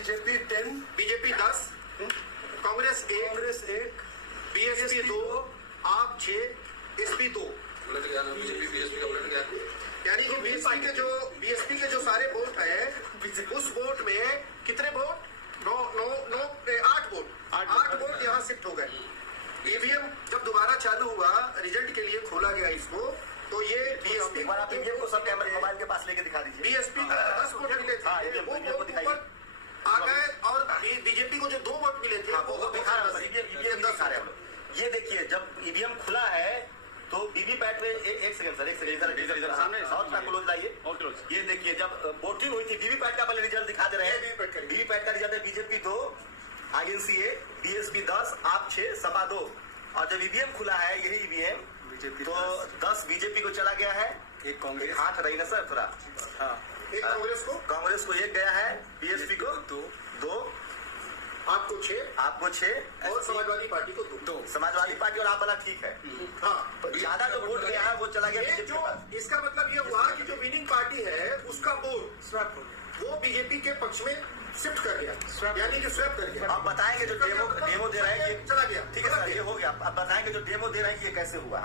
BJP 10, BJP 10, Congress 1, BSP 2, आप 6, SP 2। BJP BSP का उलट गया। यानी कि बीएसपी के जो सारे वोट है उस वोट में कितने वोट? 8 वोट यहाँ शिफ्ट हो गए। ईवीएम जब दोबारा चालू हुआ, रिजल्ट के लिए खोला गया इसको, तो ये बीएसपी को सब कैमरे मोबाइल के पास लेके दिखा दीजिए। बीएसपी को 10 वोट मिले थे, वो वोट ऊपर आ गए, और बीजेपी को जो 2 वोट मिले थे वो दिखा रहे हैं। ये देखिए, जब ईवीएम खुला है तो वीवीपैट में एक सेकंड सर, क्लोज लाइए। ये देखिए, जब वोटिंग हुई थी वीवीपैट का पहले रिजल्ट दिखा दे रहे हैं। वीवीपैट का रिजल्ट है बीजेपी 2, आईएनसी 1, बीएसपी 10, आप 6, सपा 2। और जब ईवीएम खुला है, यही ईवीएम, तो 10 बीजेपी को चला गया है, एक कांग्रेस हाथ रही ना सर थोड़ा, एक कांग्रेस को 1 गया है, बीएसपी को 2, आपको 6, और समाजवादी पार्टी को 2। समाजवादी पार्टी और आप वाला ठीक है। हाँ, ज्यादा जो वोट गया है वो चला गया बीजेपी के पास। इसका मतलब ये हुआ कि जो विनिंग पार्टी है उसका वोट वो बीजेपी के पक्ष में शिफ्ट कर गया, यानी कि स्वैप कर गया। आप बताएंगे जो डेमो दे रहे हैं कि चला गया, ठीक है सर, ये हो गया। आप बताएंगे जो डेमो दे रहे हैं कि ये कैसे हुआ।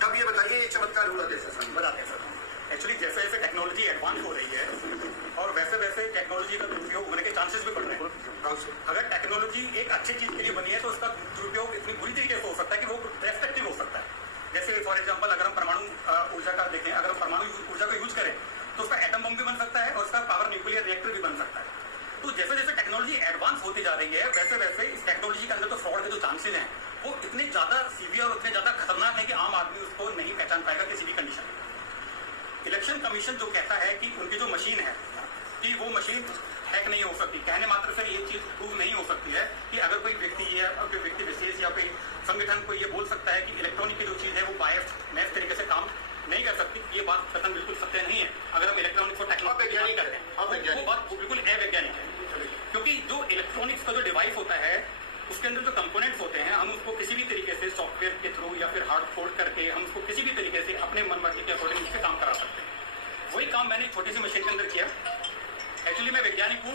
अब ये बताइए, ये चमत्कार हुआ कैसे? बताते हैं सर। एक्चुअली जैसे जैसे टेक्नोलॉजी एडवांस हो रही है और वैसे वैसे टेक्नोलॉजी का दुरुपयोग होने के चांसेस भी बढ़ रहे हैं। अगर टेक्नोलॉजी एक अच्छी चीज के लिए बनी है तो उसका दुरुपयोग इतनी बुरी तरीके से हो सकता है कि वो रेस्ट्रिक्टिव हो सकता है। जैसे फॉर एग्जांपल, अगर हम परमाणु ऊर्जा का देखें, अगर हम परमाणु ऊर्जा को यूज करें तो उसका एटम बम भी बन सकता है और उसका पावर न्यूक्लियर रिएक्टर भी बन सकता है। तो जैसे जैसे टेक्नोलॉजी एडवांस होती जा रही है, वैसे वैसे इस टेक्नोलॉजी के अंदर तो फ्रॉड के जो चांसेस हैं वो इतने ज्यादा सीवियर और इतने ज्यादा खतरनाक है कि आम आदमी उसको नहीं पहचान पाएगा किसी भी कंडीशन में। इलेक्शन कमीशन जो कहता है कि उनकी जो मशीन है कि वो मशीन हैक नहीं हो सकती, कहने मात्र से ये चीज प्रूव नहीं हो सकती है कि अगर कोई व्यक्ति या कोई व्यक्ति विशेष या कोई संगठन को ये बोल सकता है कि इलेक्ट्रॉनिक की जो चीज है वो बायस्ड तरीके से काम नहीं कर सकती, ये बात कथन बिल्कुल सत्य नहीं है। अगर हम इलेक्ट्रॉनिक्स को टेक्नोलॉजी करते हैं वो बात बिल्कुल अवैज्ञानिक है, क्योंकि जो इलेक्ट्रॉनिक्स का जो डिवाइस होता है उसके अंदर जो कंपोनेंट्स होते हैं, हम उसको किसी भी तरीके से सॉफ्टवेयर के थ्रू या फिर हार्ड कोड करके हम उसको किसी भी तरीके से अपने मन मर्जी के अकॉर्डिंग उससे काम करा सकते हैं। वही काम मैंने छोटी सी मशीन के अंदर किया। एक्चुअली मैं वैज्ञानिक हूँ,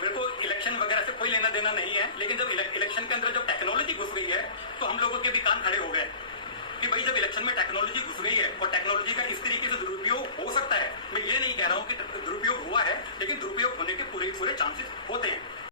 मेरे को इलेक्शन वगैरह से कोई लेना देना नहीं है, लेकिन जब इलेक्शन के अंदर जब टेक्नोलॉजी घुस गई है तो हम लोगों के भी कान खड़े हो गए कि भाई जब इलेक्शन में टेक्नोलॉजी घुस गई है और टेक्नोलॉजी का इस तरीके से दुरुपयोग हो सकता है, मैं ये नहीं कह रहा हूँ कि दुरुपयोग हुआ है, लेकिन दुरुपयोग होने के पूरे चांसेस होते हैं।